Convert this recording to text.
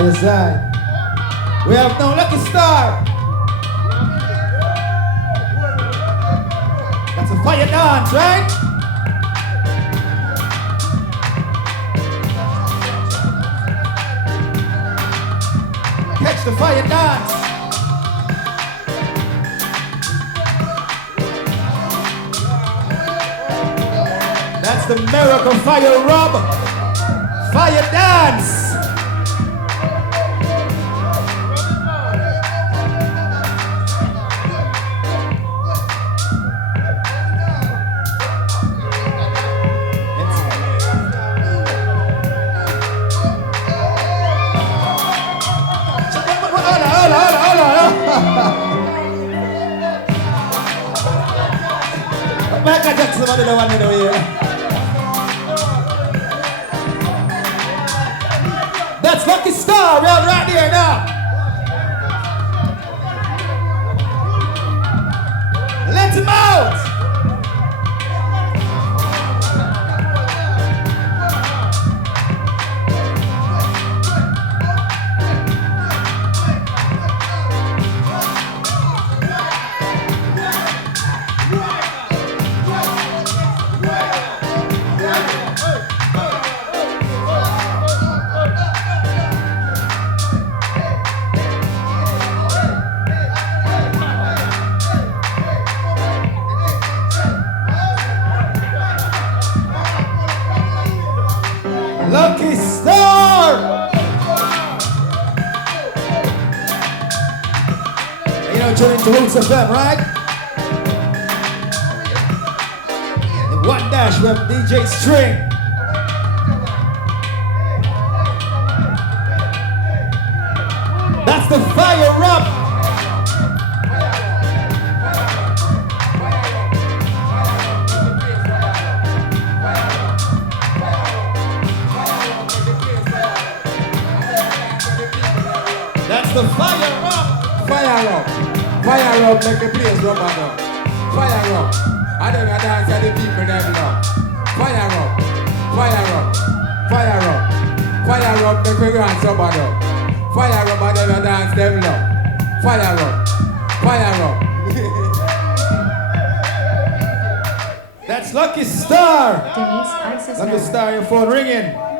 Yes, I. We have no lucky star. That's a fire dance, right? Catch the fire dance. That's the miracle fire rub. Fire dance. Michael Jackson, what did I want to do here? That's Lucky Star, we're right here now. Let him out. Lucky Star! You know, tuning to Roots FM, right? The one dash with DJ String. That's the fire up. That's the fire up. Fire up. Fire up, make the place rub on up. Fire up. I don't know dance and the people them now. Fire up. Fire up. Fire up. Fire up, make the dance rub on up. Fire up and never dance them now. Fire up. Fire up. That's Lucky Star. Denise Isis Lucky Star, your phone ringing.